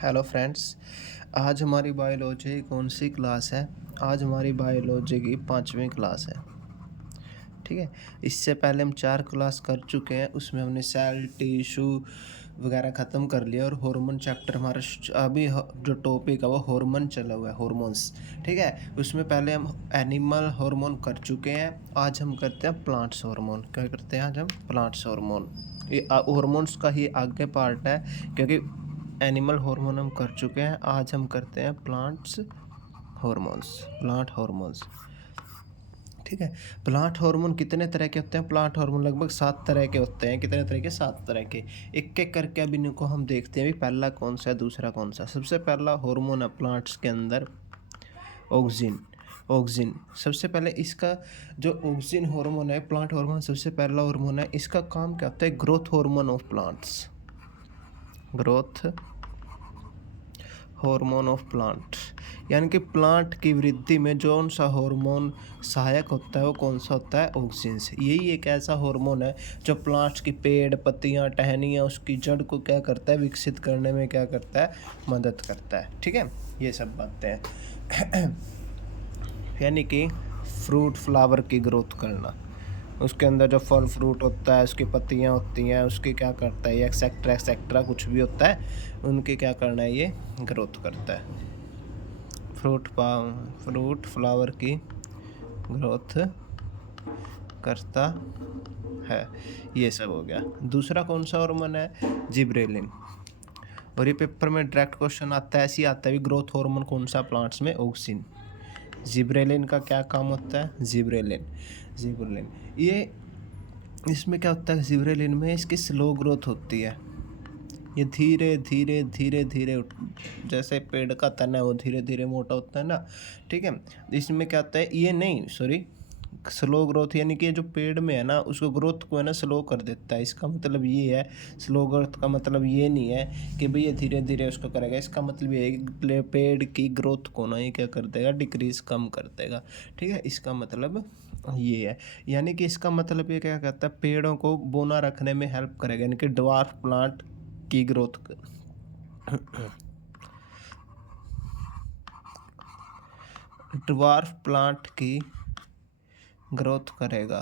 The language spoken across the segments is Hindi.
Hello friends. आज हमारी बायोलॉजी की कौन सी क्लास है? आज हमारी बायोलॉजी की 5वीं क्लास है। ठीक है। इससे पहले हम 4 क्लास कर चुके हैं, उसमें हमने सेल टिश्यू वगैरह ख़त्म कर लिया और हार्मोन चैप्टर हमारा अभी जो टॉपिक है वो हार्मोन चला हुआ है, हार्मोन्स। ठीक है। उसमें पहले हम एनिमल हार्मोन कर चुके हैं, आज हम करते हैं प्लांट्स हार्मोन। क्या करते हैं आज हम? Plants hormone. ये हार्मोन्स का ही आगे पार्ट है, क्योंकि एनिमल हार्मोन हम कर चुके हैं, आज हम करते हैं प्लांट्स हार्मोन्स, प्लांट हार्मोन्स। ठीक है। प्लांट हार्मोन कितने तरह के होते हैं? प्लांट हार्मोन लगभग 7 तरह के होते हैं। कितने तरह के? 7 तरह के। एक एक करके अब इनको हम देखते हैं भी पहला कौन सा है, दूसरा कौन सा। सबसे पहला हार्मोन है प्लांट्स के अंदर ऑक्सिन। ऑक्सिन सबसे पहले इसका जो ऑक्सिन हार्मोन है, प्लांट हार्मोन सबसे पहला हार्मोन है। इसका काम क्या होता है? Growth hormone of plants, growth hormone of plant. यानी कि प्लांट की वृद्धि में जो सा हार्मोन सहायक होता है वो कौन सा होता है? ऑक्सिन से। यही एक ऐसा हार्मोन है जो प्लांट्स की पेड़, पत्तियां, टहनियाँ, उसकी जड़ को क्या करता है? विकसित करने में क्या करता है? मदद करता है। ठीक है। ये सब बातें हैं। यानी कि फ्रूट फ्लावर की ग्रोथ करना, उसके अंदर जो फल फ्रूट होता है, उसकी पत्तियाँ होती हैं, उसकी क्या करता है? ये एक्सेट्रा एक्सेट्रा कुछ भी होता है, उनकी क्या करना है? ये ग्रोथ करता है। फ्रूट फ्लावर की ग्रोथ करता है। ये सब हो गया। दूसरा कौन सा हार्मोन है? जिब्रेलिन। और ये पेपर में डायरेक्ट क्वेश्चन आता है, ऐसे ही आता है भी ग्रोथ हार्मोन कौन सा प्लांट्स में? ऑक्सिन। जिब्रेलिन का क्या काम होता है? जिब्रेलिन, जिब्रेलिन ये इसमें क्या होता है? जिब्रेलिन में इसकी स्लो ग्रोथ होती है। ये धीरे धीरे धीरे धीरे जैसे पेड़ का तना है वो धीरे धीरे मोटा होता है ना। ठीक है। इसमें क्या होता है? ये नहीं, सॉरी, स्लो ग्रोथ यानी कि जो पेड़ में है ना उसको ग्रोथ को है ना स्लो कर देता है। इसका मतलब ये है, स्लो ग्रोथ का मतलब ये नहीं है कि भाई ये धीरे धीरे उसको करेगा। इसका मतलब ये है कि पेड़ की ग्रोथ को ना ये क्या कर देगा? डिक्रीज, कम कर देगा। ठीक है। इसका मतलब ये है। यानी कि इसका मतलब ये क्या कहता है? पेड़ों को बोना रखने में हेल्प करेगा, यानी कि ड्वार्फ प्लांट की ग्रोथ ड्वार्फ प्लांट की ग्रोथ करेगा।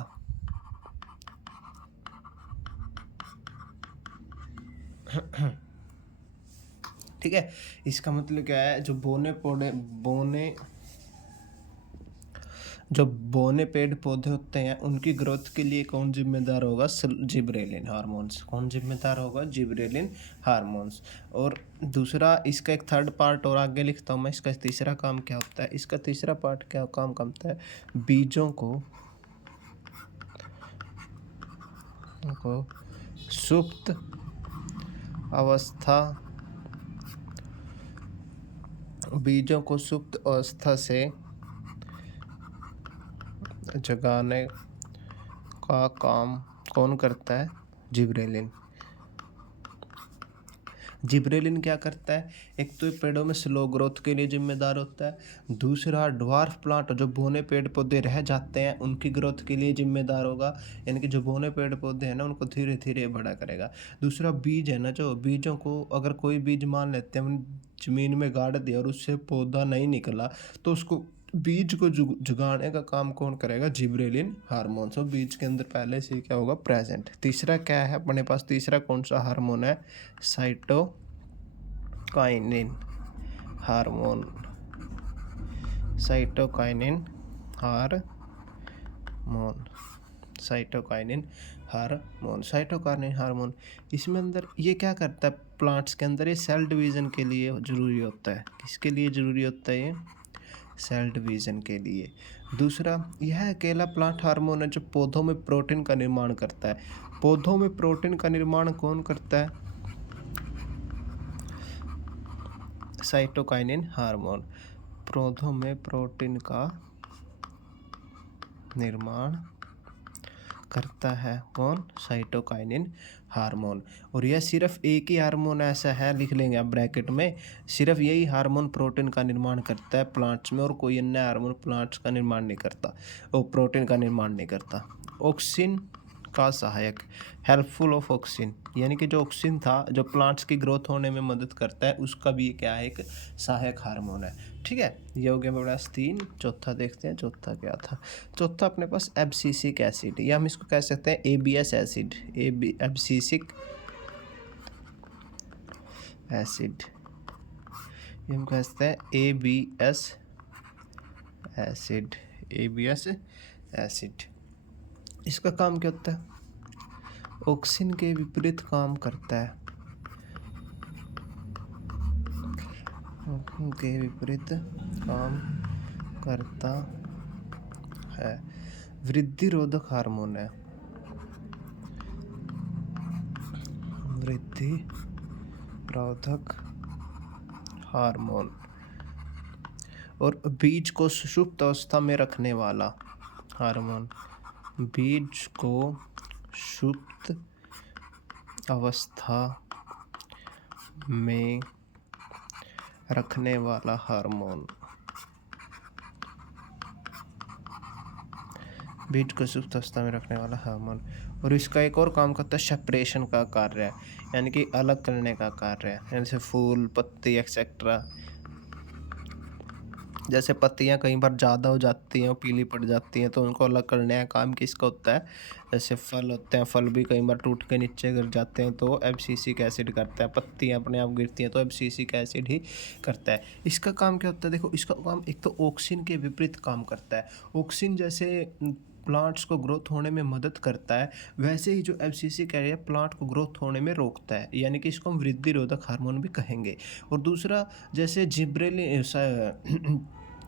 ठीक है। इसका मतलब क्या है? जो बोने पेड़ पौधे होते हैं उनकी ग्रोथ के लिए कौन जिम्मेदार होगा? Gibberellin hormones. कौन जिम्मेदार होगा? Gibberellin hormones. और दूसरा, इसका एक थर्ड पार्ट और आगे लिखता हूँ मैं। इसका तीसरा काम क्या होता है? इसका तीसरा पार्ट क्या काम करता है? बीजों को सुप्त अवस्था, बीजों को सुप्त अवस्था से जगाने का काम कौन करता है? जिब्रेलिन। जिब्रेलिन क्या करता है? एक तो पेड़ों में स्लो ग्रोथ के लिए जिम्मेदार होता है। दूसरा, ड्वार्फ प्लांट जो बौने पेड़ पौधे रह जाते हैं उनकी ग्रोथ के लिए जिम्मेदार होगा। यानी कि जो बौने पेड़ पौधे हैं ना उनको धीरे धीरे बड़ा करेगा। दूसरा, बीज है ना, जो बीजों को अगर कोई बीज मान लेते हैं हम जमीन में गाड़ दिया और उससे पौधा नहीं निकला, तो उसको बीज को जुगाने का काम कौन करेगा? Gibberellin hormone. सो बीज के अंदर पहले से क्या होगा? प्रेजेंट। तीसरा क्या है अपने पास? तीसरा कौन सा हार्मोन है? Cytokinin hormone. Cytokinin hormone, cytokinin hormone, cytokinin hormone. इसमें अंदर ये क्या करता है? प्लांट्स के अंदर ये सेल डिवीज़न के लिए ज़रूरी होता है। किसके लिए ज़रूरी होता है ये? सेल डिवीज़न के लिए। दूसरा, यह अकेला प्लांट हार्मोन है जो पौधों में प्रोटीन का निर्माण करता है। पौधों में प्रोटीन का निर्माण कौन करता है? Cytokinin hormone. पौधों में प्रोटीन का निर्माण करता है कौन? Cytokinin hormone. और यह सिर्फ एक ही हार्मोन ऐसा है, लिख लेंगे आप ब्रैकेट में, सिर्फ यही हार्मोन प्रोटीन का निर्माण करता है प्लांट्स में, और कोई अन्य हार्मोन प्लांट्स का निर्माण नहीं करता, वो प्रोटीन का निर्माण नहीं करता। ऑक्सिन का सहायक, हेल्पफुल ऑफ ऑक्सीजन, यानी कि जो ऑक्सीजन था जो प्लांट्स की ग्रोथ होने में मदद करता है उसका भी क्या है, एक सहायक हार्मोन है। ठीक है, ये हो गया मेरे पास 3। चौथा देखते हैं, चौथा क्या था। चौथा अपने पास एब्सिसिक एसिड, या हम इसको कह सकते हैं एबीएस एसिड, एब्सिसिक एसिड, ये हम कह सकते हैं एबीएस एसिड, एबीएस एसिड। इसका काम क्या होता है, ऑक्सीजन के विपरीत काम करता है, ऑक्सीजन के विपरीत काम करता है, वृद्धि रोधक हार्मोन है, वृद्धि रोधक हार्मोन, और बीज को सुषुप्त अवस्था में रखने वाला हार्मोन, बीज को सुप्त अवस्था में रखने वाला हार्मोन, बीज को सुप्त अवस्था में रखने वाला हार्मोन। और इसका एक और काम करता है, सेपरेशन का कार्य है, यानी कि अलग करने का कार्य है, जैसे फूल, पत्ती एक्सेट्रा। जैसे पत्तियां कई बार ज़्यादा हो जाती हैं और पीली पड़ जाती हैं तो उनको अलग करने का काम किसका होता है, जैसे फल होते हैं, फल भी कई बार टूट के नीचे गिर जाते हैं तो एब्सिसिक एसिड करता है, पत्तियां अपने आप गिरती हैं तो एब्सिसिक एसिड ही करता है। इसका काम क्या होता है, देखो इसका काम एक तो ऑक्सीजन के विपरीत काम करता है। ऑक्सीजन जैसे प्लांट्स को ग्रोथ होने में मदद करता है, वैसे ही जो एब्सिसिक एरिया प्लांट को ग्रोथ होने में रोकता है, यानी कि इसको हम वृद्धि रोधक हार्मोन भी कहेंगे। और दूसरा जैसे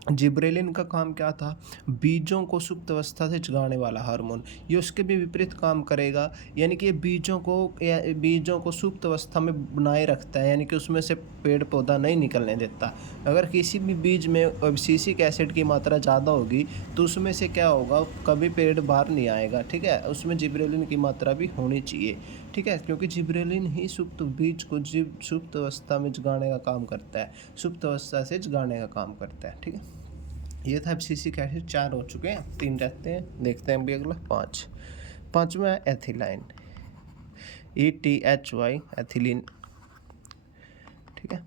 जिब्रेलिन का काम क्या था, बीजों को सुप्त अवस्था से जगाने वाला हार्मोन, ये उसके भी विपरीत काम करेगा, यानी कि ये बीजों को सुप्त अवस्था में बनाए रखता है, यानी कि उसमें से पेड़ पौधा नहीं निकलने देता। अगर किसी भी बीज में एब्सिसिक एसिड की मात्रा ज़्यादा होगी तो उसमें से क्या होगा, कभी पेड़ बाहर नहीं आएगा। ठीक है, उसमें जिब्रेलिन की मात्रा भी होनी चाहिए। ठीक है, क्योंकि जिब्रेलिन ही बीज को सुप्त अवस्था में जगाने का काम करता है, सुप्त अवस्था से जगाने का काम करता है। ठीक है, ये था एब्सिसिक एसिड। 4 हो चुके हैं, 3 रहते हैं, देखते हैं अभी अगला 5। पाँचवा है एथिलाइन, ETHY, एथिलीन। ठीक है,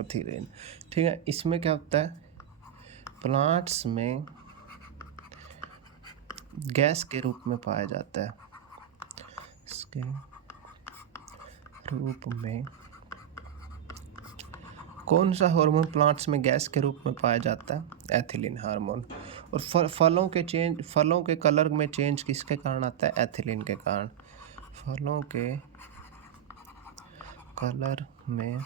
एथिलीन। ठीक है, इसमें क्या होता है, प्लांट्स में गैस के रूप में पाया जाता है, इसके रूप में कौन सा हार्मोन प्लांट्स में गैस के रूप में पाया जाता है, एथिलीन हार्मोन। और फलों के कलर में चेंज किसके कारण आता है, एथिलीन के कारण। फलों के कलर में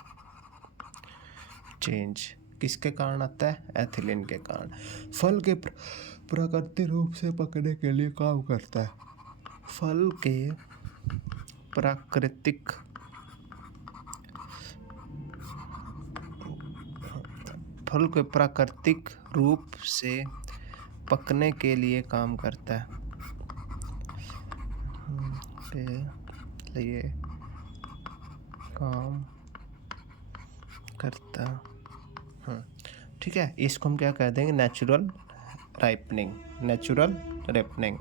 चेंज किसके कारण आता है, एथिलीन के कारण। फल के प्राकृतिक रूप से पकने के लिए काम करता है, फल के प्राकृतिक रूप से पकने के लिए काम करता है, के लिए काम करता है। ठीक है, इसको हम क्या कह देंगे, natural ripening, natural ripening,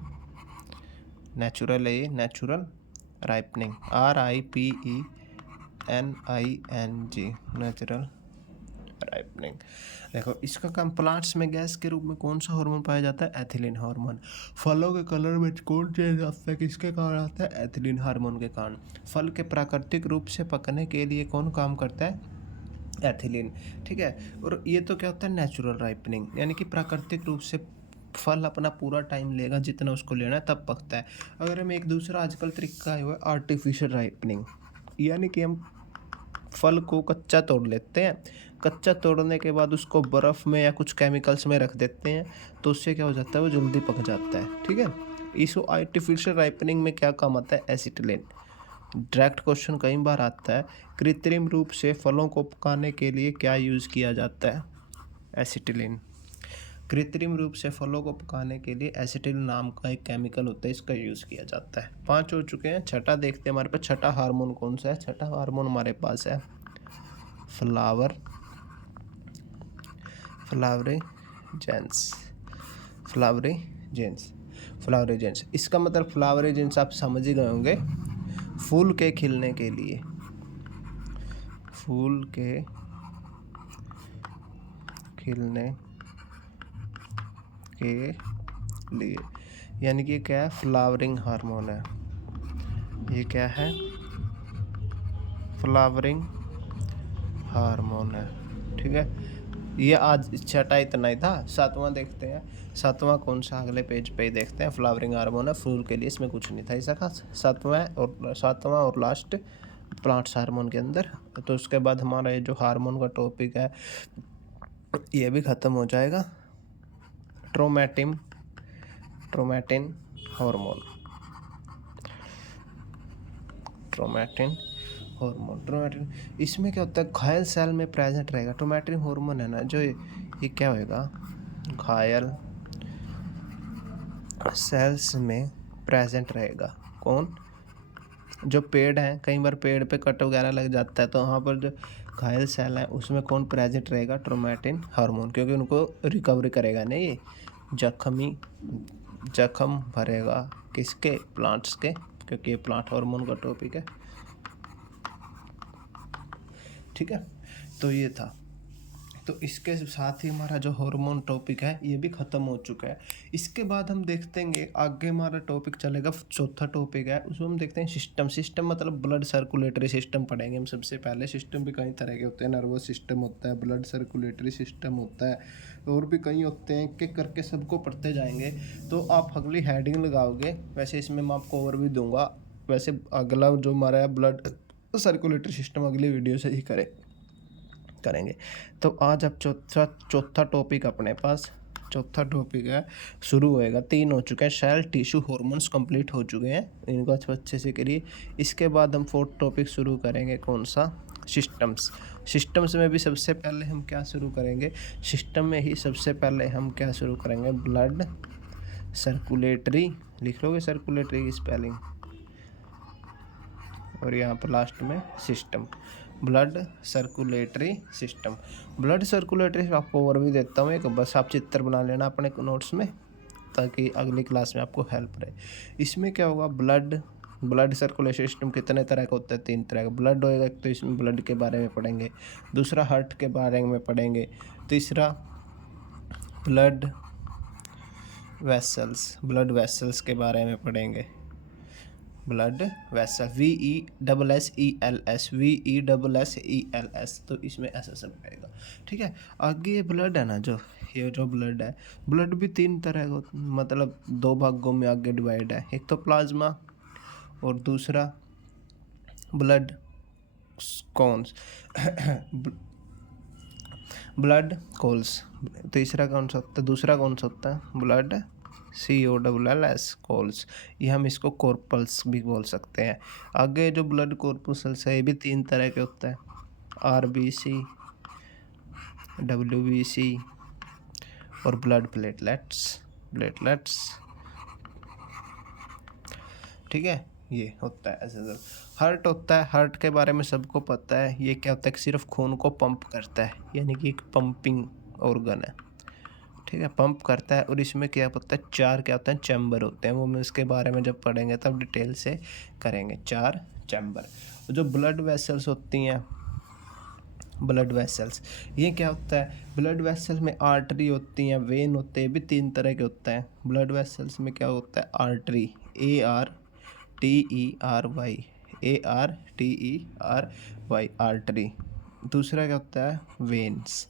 natural है, natural ripening, RIPENING, natural ripening. देखो इसका काम, प्लांट्स में गैस के रूप में कौन सा हार्मोन पाया जाता है, एथिलीन हार्मोन। फलों के कलर में कौन चेंज आता है, किसके कारण आता है, एथिलीन हार्मोन के कारण। फल के प्राकृतिक रूप से पकने के लिए कौन काम करता है, एथिलीन। ठीक है, और ये तो क्या होता है, नेचुरल राइपनिंग, यानी कि प्राकृतिक रूप से फल अपना पूरा टाइम लेगा, जितना उसको लेना है तब पकता है। अगर हम एक दूसरा आजकल तरीका है वो है आर्टिफिशियल राइपनिंग, यानी कि हम फल को कच्चा तोड़ लेते हैं, कच्चा तोड़ने के बाद उसको बर्फ़ में या कुछ केमिकल्स में रख देते हैं तो उससे क्या हो जाता है, वो जल्दी पक जाता है। ठीक है, इस आर्टिफिशियल राइपनिंग में क्या काम आता है, एसिटिलीन। डायरेक्ट क्वेश्चन कई बार आता है, कृत्रिम रूप से फलों को पकाने के लिए क्या यूज़ किया जाता है, एसिटिलीन। कृत्रिम रूप से फलों को पकाने के लिए एसिटिलीन नाम का एक केमिकल होता है, इसका यूज़ किया जाता है। 5 हो चुके हैं, छठा देखते हैं हमारे पास छठा हार्मोन कौन सा है। छठा हार्मोन हमारे पास है फ्लावरेजेंस। फ्लावर एजेंट्स, इसका मतलब फ्लावर एजेंट्स आप समझ ही गए होंगे, फूल के खिलने के लिए, फूल के खिलने के लिए, यानी कि क्या है, फ्लावरिंग हार्मोन है। ये क्या है, फ्लावरिंग हार्मोन है। ठीक है, ये आज छठा इतना ही था। सातवां देखते हैं, सातवां कौन सा, अगले पेज पे ही देखते हैं। फ्लावरिंग हार्मोन है फूल के लिए, इसमें कुछ नहीं था ऐसा खास। सातवां और लास्ट प्लांट्स हार्मोन के अंदर। तो उसके बाद हमारा ये जो हार्मोन का टॉपिक है ये भी ख़त्म हो जाएगा। ट्रोमैटिन हार्मोन, ट्रोमैटिन इसमें क्या होता है, घायल सेल में प्रेजेंट रहेगा। ट्रोमैटिन हार्मोन है ना जो, ये क्या होएगा, घायल सेल्स में प्रेजेंट रहेगा। कौन, जो पेड़ हैं, कई बार पेड़ पे कट वगैरह लग जाता है तो वहाँ पर जो घायल सेल है उसमें कौन प्रेजेंट रहेगा, ट्रोमैटिन हार्मोन, क्योंकि उनको रिकवरी करेगा ना, ये जख्म भरेगा किसके, प्लांट्स के, क्योंकि ये प्लांट हार्मोन का टॉपिक है। ठीक है, तो ये था। तो इसके साथ ही हमारा जो हार्मोन टॉपिक है ये भी ख़त्म हो चुका है। इसके बाद हम देखते हैं आगे हमारा टॉपिक चलेगा, चौथा टॉपिक है उसमें हम देखते हैं सिस्टम मतलब ब्लड सर्कुलेटरी सिस्टम पढ़ेंगे हम सबसे पहले। सिस्टम भी कई तरह के होते हैं, नर्वस सिस्टम होता है, ब्लड सर्कुलेटरी सिस्टम होता है, और भी कई होते हैं, कि करके सबको पढ़ते जाएंगे तो आप अगली हेडिंग लगाओगे। वैसे इसमें मैं आपको और भी दूंगा, वैसे अगला जो हमारा है ब्लड सर्कुलेटरी सिस्टम अगली वीडियो से ही करेंगे। तो आज अब चौथा टॉपिक अपने पास, चौथा टॉपिक है, शुरू होएगा। 3 हो चुके हैं, सेल टिश्यू हार्मोन्स कंप्लीट हो चुके हैं, इनको अच्छे से करिए। इसके बाद हम 4th टॉपिक शुरू करेंगे, कौन सा, सिस्टम्स में भी सबसे पहले हम क्या शुरू करेंगे, सिस्टम में ही सबसे पहले हम क्या शुरू करेंगे, ब्लड सर्कुलेटरी, लिख लोगे सर्कुलेटरी की स्पेलिंग, और यहाँ पर लास्ट में system, blood circulatory system. Blood circulatory आपको और भी देता हूँ एक, बस आप चित्र बना लेना अपने नोट्स में ताकि अगली क्लास में आपको हेल्प रहे। इसमें क्या होगा, ब्लड सर्कुलेशन सिस्टम कितने तरह का होता है, 3 तरह का ब्लड होएगा। एक तो इसमें ब्लड के बारे में पढ़ेंगे, दूसरा हार्ट के बारे में पढ़ेंगे, तीसरा ब्लड वेसल्स के बारे में पढ़ेंगे, ब्लड वेसल, VESSELS, तो इसमें ऐसा सब रहेगा। ठीक है, आगे ये ब्लड है ना, ये जो ब्लड है, ब्लड भी 3 तरह का, मतलब 2 भागों में आगे डिवाइड है। एक तो प्लाज्मा और दूसरा ब्लड कॉन्स ब्लड कोल्स। तीसरा कौन सा होता है, दूसरा कौन सा होता है, ब्लड COLLS कोल्स, ये हम इसको कॉर्पल्स भी बोल सकते हैं। आगे जो ब्लड कॉर्पल्स है ये भी 3 तरह के होता है, RBC, WBC और ब्लड प्लेटलेट्स। ठीक है, ये होता है ऐसे। हार्ट होता है, हार्ट के बारे में सबको पता है, ये क्या होता है, सिर्फ खून को पंप करता है, यानी कि एक पंपिंग ऑर्गन है। ठीक है, पंप करता है, और इसमें क्या होता है, 4 क्या होता है, चैम्बर होते हैं, वो हम इसके बारे में जब पढ़ेंगे तब डिटेल से करेंगे। 4 चैम्बर। जो ब्लड वेसल्स होती हैं, ब्लड वेसल्स, ये क्या होता है, ब्लड वेसल्स में आर्टरी होती हैं, वेन होते हैं, भी 3 तरह के होते हैं। ब्लड वेसल्स में क्या होता है, आर्टरी, ARTERY आर्टरी। दूसरा क्या होता है, वेन्स।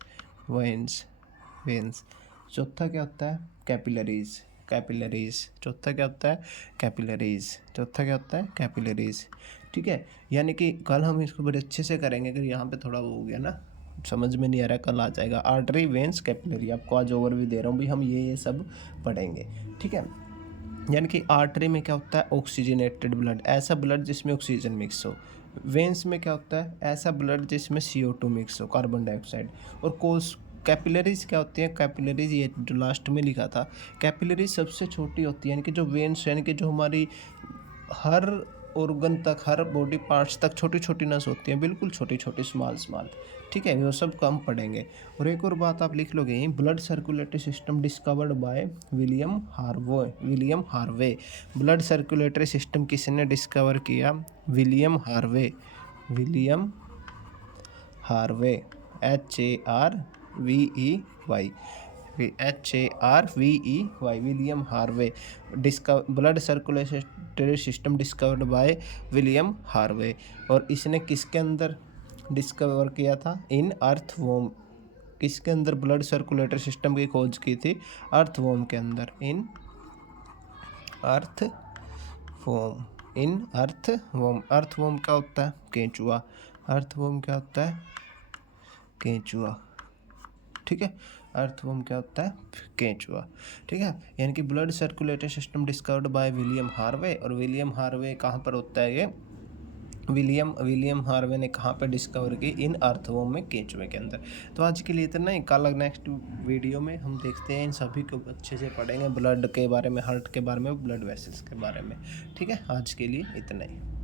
चौथा क्या होता है, कैपिलरीज। चौथा क्या होता है, कैपिलरीज। ठीक है, यानी कि कल हम इसको बड़े अच्छे से करेंगे। अगर यहाँ पे थोड़ा वो हो गया ना, समझ में नहीं आ रहा, कल आ जाएगा। आर्टरी, वेन्स, कैपिलरी, आपको आज ओवरव्यू दे रहा हूँ भाई, हम ये सब पढ़ेंगे। ठीक है, यानी कि आर्टरी में क्या होता है, ऑक्सीजनेटेड ब्लड, ऐसा ब्लड जिसमें ऑक्सीजन मिक्स हो। वेन्स में क्या होता है, ऐसा ब्लड जिसमें CO2 मिक्स हो, कार्बन डाइऑक्साइड। और कैपिलरीज क्या होती है, कैपिलरीज ये जो लास्ट में लिखा था, कैपिलरीज सबसे छोटी होती है, यानी कि जो वेन्स, यानी कि जो हमारी हर ऑर्गन तक, हर बॉडी पार्ट्स तक छोटी छोटी नस होती हैं, बिल्कुल छोटी छोटी, स्मॉल स्मॉल। ठीक है, वो सब कम पढ़ेंगे। और एक और बात आप लिख लोगे, blood circulatory system discovered by William Harvey. Blood circulatory system किसने डिस्कवर किया? William Harvey, HARVEY, William Harvey. Blood circulatory system discovered by William Harvey. और इसने किसके अंदर डिस्कवर किया था? इन अर्थवॉर्म। किसके अंदर ब्लड सर्कुलेटरी सिस्टम की खोज की थी? अर्थवॉर्म के अंदर, इन अर्थवॉर्म। अर्थवॉर्म क्या होता है? केंचुआ। अर्थवॉर्म क्या होता है? केंचुआ। ठीक है, अर्थवॉर्म क्या होता है? केंचुआ। ठीक है, यानी कि blood circulatory system discovered by William Harvey. और विलियम हार्वे कहाँ पर होता है? ये विलियम हार्वे ने कहाँ पे डिस्कवर की? इन अर्थवॉर्म में, केंचुए के अंदर। तो आज के लिए इतना ही। कल नेक्स्ट वीडियो में हम देखते हैं, इन सभी को अच्छे से पढ़ेंगे, ब्लड के बारे में, हार्ट के बारे में, ब्लड वेसल्स के बारे में। ठीक है, आज के लिए इतना ही।